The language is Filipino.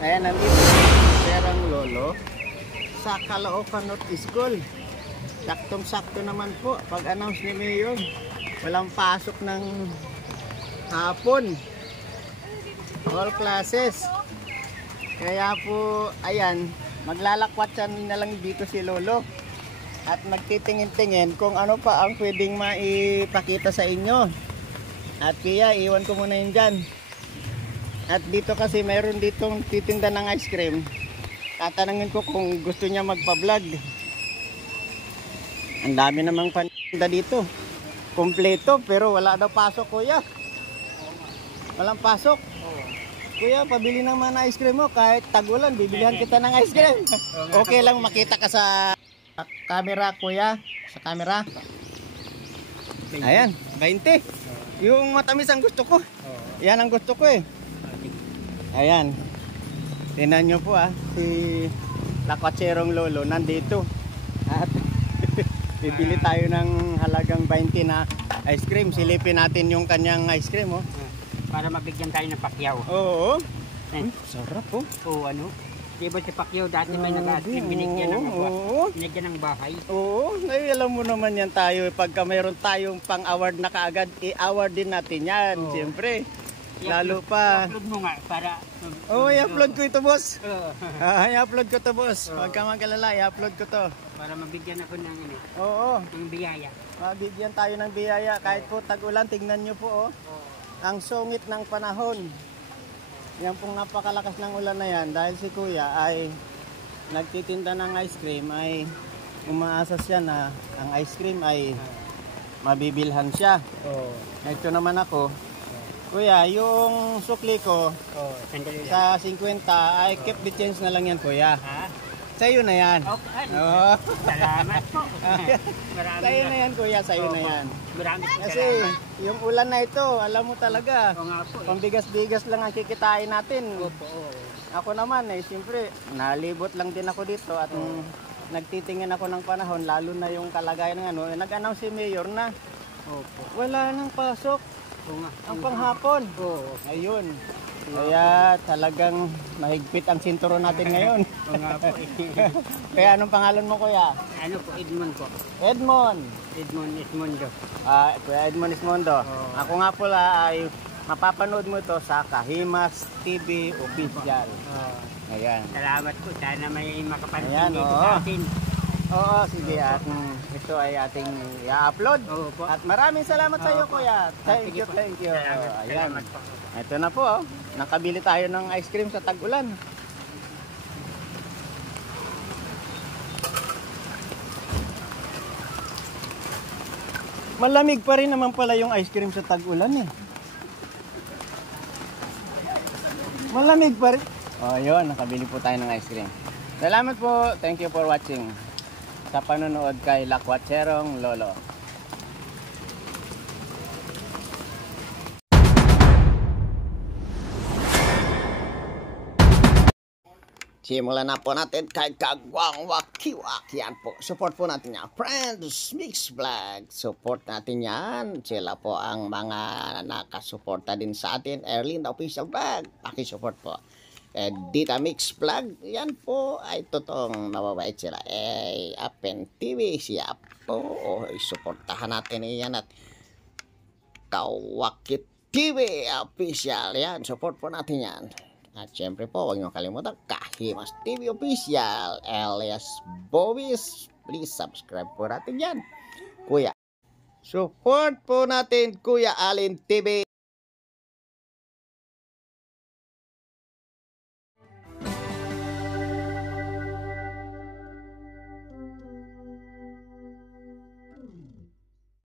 Ayan, nandito si Serang Lolo sa Caloocan North School. Saktong-sakto naman po pag-announce ni Mayor. Walang pasok ng hapon. All classes. Kaya po, ayan, maglalakwatsan na lang dito si Lolo. At magtitingin-tingin kung ano pa ang pwedeng maipakita sa inyo. At Pia, iwan ko muna yun dyan. At dito kasi mayroon ditong titinda ng ice cream. Tatanungin ko kung gusto niya magpa-vlog. Ang dami namang paninda dito. Kompleto pero wala daw pasok, kuya. Walang pasok. Kuya, pabili naman ng ice cream mo. Kahit tagulan, bibilihan kita ng ice cream. Okay lang makita ka sa camera, kuya. Sa camera. Ayan, 20. Yung matamis ang gusto ko. Yan ang gusto ko eh. Ayan. Tingnan nyo po si Lakwatserong Lolo nandito. At bibili tayo ng halagang 20 na ice cream. Silipin natin yung kanyang ice cream, oh. Para mabigyan tayo ng Pacquiao. Oo. Sarap, oh. Oo, ano? Diba si Pacquiao dati may nag-ice cream, binigyan ng bahay. Oo, alam mo naman yan tayo. Pagka mayroon tayong pang-award na kaagad, i-award din natin yan. Siyempre. Lalo pa. I-upload mo nga para... i-upload ko ito, boss. I-upload ko to, boss. Huwag ka magalala, i-upload ko to. Para mabigyan ako ng, ng biyaya. Mabigyan tayo ng biyaya. Kahit po tag-ulan, tingnan nyo po, oh. Ang sungit ng panahon. Yan pong napakalakas ng ulan na yan. Dahil si kuya ay nagtitinda ng ice cream, ay umaasa siya na ang ice cream ay mabibilhan siya. Ito naman ako. Kuya, yung sukli ko sa 50 ay keep the change na lang yan, kuya. Sa'yo na yan. Salamat po. Sa'yo na yan, kuya. Sa'yo na yan. Kasi yung ulan na ito, alam mo talaga, pambigas-bigas lang ang kikitain natin. Ako naman siyempre, nalibot lang din ako dito at nagtitingin ako ng panahon, lalo na yung kalagayan ng nag-announce si Mayor na wala nang pasok. Ang panghapon. Ayun. Kaya talagang mahigpit ang sinturon natin ngayon. Kaya anong pangalan mo, kuya? Ano po, Edmond po. Edmond Edmondo. Kuya Edmond Ismondo. Ako nga pala ay mapapanood mo ito sa Kahimas TV Official. Ayan. Salamat po. Sana may makapanood dito sa sa atin. Oo, sige. At ito ay ating i-upload. At maraming salamat sa iyo, kuya. Thank you. Ayan. Ito na po, oh. Nakabili tayo ng ice cream sa tag-ulan. Malamig pa rin naman pala yung ice cream sa tag-ulan eh. Malamig pa rin. Yun, nakabili po tayo ng ice cream. Salamat po. Thank you for watching. Sa panonood kay Lakwatserong Lolo. Simulan na po natin kay Kagwang Wakiwak. Yan po. Support po natin yan. Friends Mix Vlog. Support natin yan. Sila po ang mga nakasuporta din sa atin. Erlyn Official Vlog. Pakisupport po. Dita Mix Vlog. Yan po ay totoong mababait sila. Apen TV siya po. Supportahan natin yan. At Kawakit TV Official. Yan. Support po natin yan. At syempre po, huwag niyo kalimutan, Kahimas TV Official, alias Bobis. Please subscribe po natin yan, kuya. Support po natin, Kuya Alin TV.